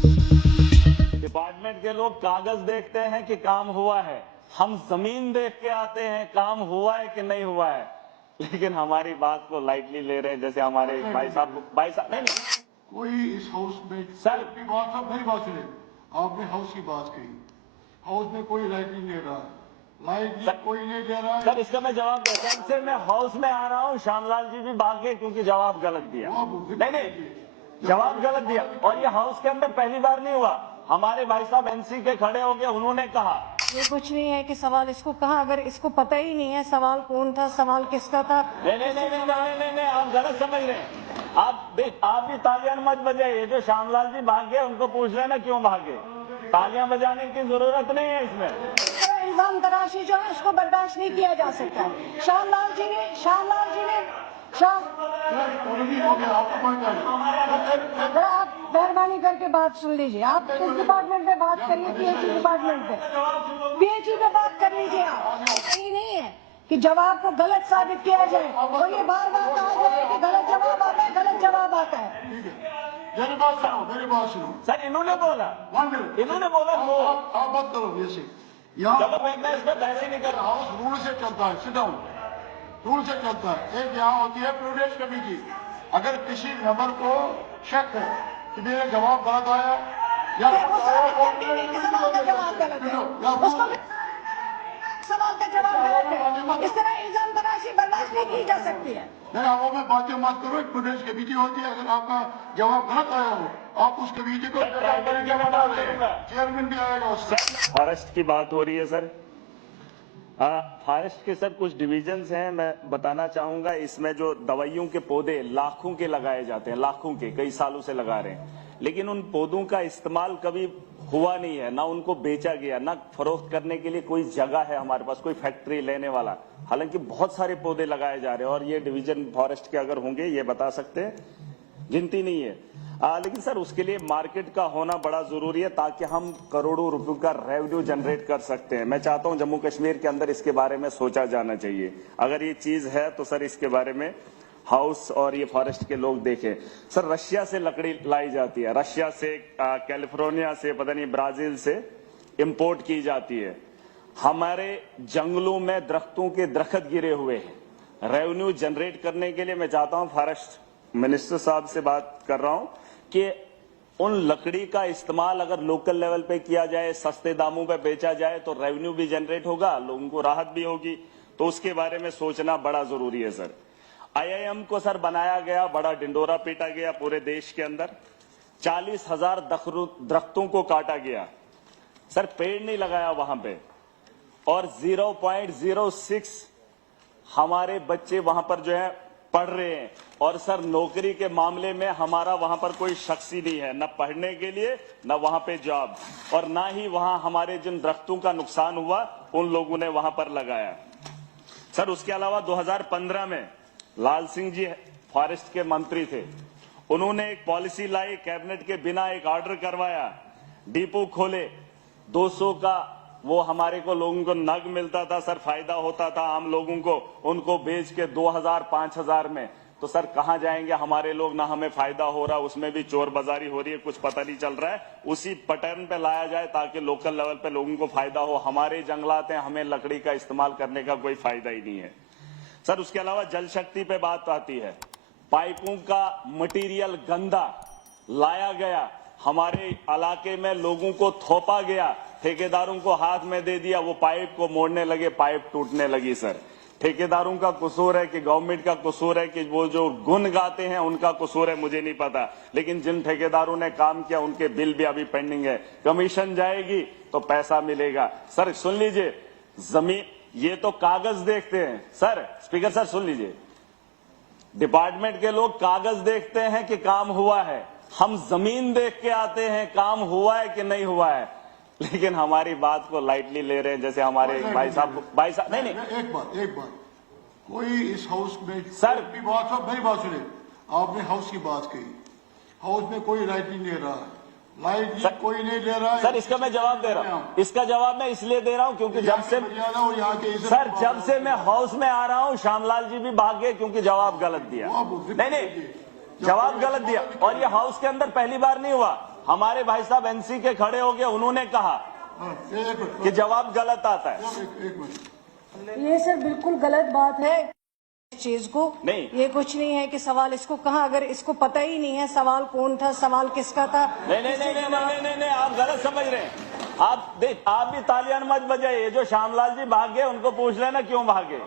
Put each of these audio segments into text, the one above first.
Department के लोग कागज देखते हैं कि काम हुआ है, हम जमीन देख के आते हैं काम हुआ है कि नहीं हुआ है। लेकिन हमारी बात को लाइटली ले रहे हैं, जैसे हमारे भाई साहब नहीं कोई इस हाउस में सर की बात सब मेरी बात सुने। आपने हाउस की बात कही, हाउस में कोई लाइट नहीं दे रहा, लाइट कोई नहीं दे रहा है। सर इसका मैं जवाब देता हूं। से मैं हाउस में आ रहा हूं, श्यामलाल जी भी भाग गए क्योंकि जवाब गलत दिया। नहीं जवाब गलत दिया। और ये हाउस के अंदर पहली बार नहीं हुआ। हमारे भाई साहब एनसी के खड़े हो गए, उन्होंने कहा ये कुछ नहीं है कि सवाल इसको कहा, अगर इसको पता ही नहीं है सवाल कौन था, सवाल किसका था। नहीं, आप गलत समझ रहे हैं। आप भी तालियां मत बजाइए। जो श्यामलाल जी भाग गए उनको पूछ रहे ना क्यों भागे। तालियां बजाने की जरूरत नहीं है इसमें। इल्जाम तराशी जो है उसको बर्दाश्त नहीं किया जा सकता। श्यामलाल जी ने आप मेहरबानी करके बात सुन लीजिए। आप किस डिपार्टमेंट में बात करिए, पीएचई डिपार्टमेंट पे, पीएचई पे बात कर लीजिए। आप सही नहीं है कि जवाब को गलत साबित किया जाए और ये बार बार कहा जाए कि गलत जवाब आता है, गलत जवाब आता है। मेरी बात सुनो। सर इन्होंने बोला आप बात करो जैसे यहाँ मैं इस पर बहस ही नहीं कर रहा हूँ। हाउस रूल से चलता है, सिट डाउन, रूल से चलता है। एक यहाँ होती है प्रोग्रेस कमेटी। अगर किसी मेंबर को शक है कि मेरा जवाब गलत आया या सवाल का जवाब गलत है, इस तरह इल्जाम तराशी बर्दाश्त नहीं की जा सकती है। आप में बातें मत करो। एक प्रोग्रेस कमेटी होती है, अगर आपका जवाब गलत आया हो आप उस कमेटी को चेयरमैन भी आएगा उससे। फॉरेस्ट की बात हो रही है सर। फॉरेस्ट के सर कुछ डिविजन्स हैं, मैं बताना चाहूंगा। इसमें जो दवाइयों के पौधे लाखों के लगाए जाते हैं, लाखों के, कई सालों से लगा रहे हैं, लेकिन उन पौधों का इस्तेमाल कभी हुआ नहीं है, ना उनको बेचा गया, ना फरोख्त करने के लिए कोई जगह है हमारे पास, कोई फैक्ट्री लेने वाला। हालांकि बहुत सारे पौधे लगाए जा रहे हैं और ये डिवीजन फॉरेस्ट के अगर होंगे ये बता सकते हैं, गिनती नहीं है। लेकिन सर उसके लिए मार्केट का होना बड़ा जरूरी है ताकि हम करोड़ों रुपयों का रेवेन्यू जनरेट कर सकते हैं। मैं चाहता हूं जम्मू कश्मीर के अंदर इसके बारे में सोचा जाना चाहिए। अगर ये चीज है तो सर इसके बारे में हाउस और ये फॉरेस्ट के लोग देखें। सर रशिया से लकड़ी लाई जाती है, रशिया से, कैलिफोर्निया से, पता नहीं ब्राजील से इंपोर्ट की जाती है। हमारे जंगलों में दरख्तों के दरख्त गिरे हुए हैं। रेवेन्यू जनरेट करने के लिए मैं चाहता हूं, फॉरेस्ट मिनिस्टर साहब से बात कर रहा हूं कि उन लकड़ी का इस्तेमाल अगर लोकल लेवल पे किया जाए, सस्ते दामों पे बेचा जाए तो रेवेन्यू भी जनरेट होगा, लोगों को राहत भी होगी। तो उसके बारे में सोचना बड़ा जरूरी है सर। आईआईएम को सर बनाया गया, बड़ा डिंडोरा पीटा गया पूरे देश के अंदर। 40,000 दरख्तों को काटा गया सर, पेड़ नहीं लगाया वहां पे। और 0.06 हमारे बच्चे वहां पर जो है पढ़ रहे हैं। और सर नौकरी के मामले में हमारा वहां पर कोई शख्स ही नहीं है, न पढ़ने के लिए न वहां पे जॉब, और ना ही वहां हमारे जिन दरख्तों का नुकसान हुआ उन लोगों ने वहां पर लगाया। सर उसके अलावा 2015 में लाल सिंह जी फॉरेस्ट के मंत्री थे, उन्होंने एक पॉलिसी लाई, कैबिनेट के बिना एक ऑर्डर करवाया, डिपो खोले, 200 का वो हमारे को लोगों को नग मिलता था सर, फायदा होता था आम लोगों को, उनको बेच के 2000-5000 में। तो सर कहां जाएंगे हमारे लोग, ना हमें फायदा हो रहा, उसमें भी चोर बाजारी हो रही है, कुछ पता नहीं चल रहा है। उसी पैटर्न पे लाया जाए ताकि लोकल लेवल पे लोगों को फायदा हो। हमारे जंगलात हैं, हमें लकड़ी का इस्तेमाल करने का कोई फायदा ही नहीं है सर। उसके अलावा जल शक्ति पे बात आती है, पाइपों का मटेरियल गंदा लाया गया, हमारे इलाके में लोगों को थोपा गया, ठेकेदारों को हाथ में दे दिया, वो पाइप को मोड़ने लगे, पाइप टूटने लगी सर। ठेकेदारों का कसूर है कि गवर्नमेंट का कसूर है कि वो जो गुण गाते हैं उनका कसूर है, मुझे नहीं पता। लेकिन जिन ठेकेदारों ने काम किया उनके बिल भी अभी पेंडिंग है। कमीशन जाएगी तो पैसा मिलेगा। सर सुन लीजिए, जमीन, ये तो कागज देखते हैं सर। स्पीकर सर सुन लीजिए, डिपार्टमेंट के लोग कागज देखते हैं कि काम हुआ है, हम जमीन देख के आते हैं काम हुआ है कि नहीं हुआ है। लेकिन हमारी बात को लाइटली ले रहे हैं, जैसे हमारे भाई साहब नहीं एक बात कोई इस हाउस में सर की बात सब मेरी बात सुने। आपने हाउस की बात कही, हाउस में कोई लाइट नहीं दे रहा है, लाइट कोई नहीं दे रहा है सर। इसका मैं जवाब दे रहा हूँ, इसका जवाब मैं इसलिए दे रहा हूँ क्योंकि जब से मैं हाउस में आ रहा हूँ श्यामलाल जी भी भाग गए क्योंकि जवाब गलत दिया। नहीं जवाब गलत दिया। और ये हाउस के अंदर पहली बार नहीं हुआ। हमारे भाई साहब एनसी के खड़े हो गए, उन्होंने कहा हाँ, एक मिनट कि जवाब गलत आता है। एक मिनट ये सर बिल्कुल गलत बात है इस चीज को। नहीं। ये कुछ नहीं है कि सवाल इसको कहा, अगर इसको पता ही नहीं है सवाल कौन था, सवाल किसका था। नहीं नहीं नहीं नहीं नहीं नहीं नहीं, आप गलत समझ रहे हैं। आप भी तालियां मत बजाइए। जो श्यामलाल जी भाग गए उनको पूछ लेना क्यों भागे।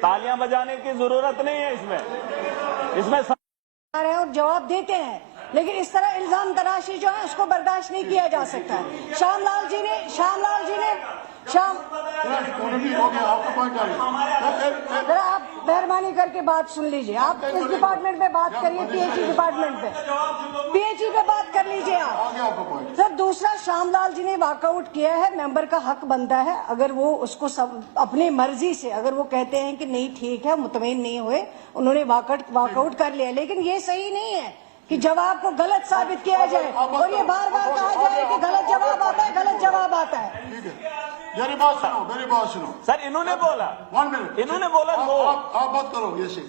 तालियां बजाने की जरूरत नहीं है इसमें आ रहे हैं और जवाब देते हैं, लेकिन इस तरह इल्जाम तराशी जो है उसको बर्दाश्त नहीं किया जा सकता है। श्यामलाल जी ने हो गया, आपको पॉइंट आ गया। जरा आप मेहरबानी करके बात सुन लीजिए। आप इस डिपार्टमेंट पे बात करिए, पीएचई डिपार्टमेंट पे, पीएचई पे बात कर लीजिए आप। आ गया आपका पॉइंट। सर दूसरा, श्यामलाल जी ने वॉकआउट किया है, मेंबर का हक बनता है अगर वो उसको अपनी मर्जी से अगर वो कहते हैं कि नहीं ठीक है, मुतमईन नहीं हुए, उन्होंने वॉकआउट कर लिया। लेकिन ये सही नहीं है कि जवाब को गलत साबित किया जाए और ये बार बार कहा जाए कि गलत जवाब आता है, गलत जवाब आता है। ठीक है, मेरी बात सुनो। सर इन्होंने बोला, 1 मिनट, इन्होंने बोला दो। आप बात करो ये से।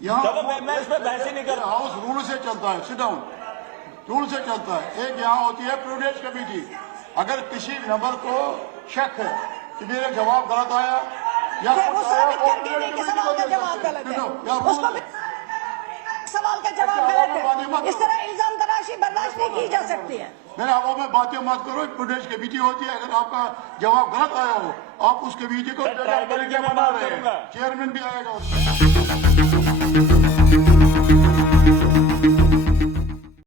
यहाँ चलो मैं इस पे बहस ही नहीं कर रहा। हाउस रूल से चलता है, सिट डाउन, रूल से चलता है। एक यहाँ होती है प्रूडेंस कमेटी। अगर किसी मेंबर को शक है कि मेरा जवाब गलत आया या वो कुछ आया, साबित करके नहीं कि सवाल का जवाब गलत है, उसको भी सवाल का जवाब गलत है। इस तरह इल्जाम तराशी बर्दाश्त नहीं की जा सकती है। मेरे हवा में बातें मत करो। प्रूडेंस कमेटी होती है, अगर आपका जवाब गलत आया हो, आप उस कमेटी को ट्राइबल की मैं बना बात रहे हैं, करूंगा। चेयरमैन भी आएगा उसमें।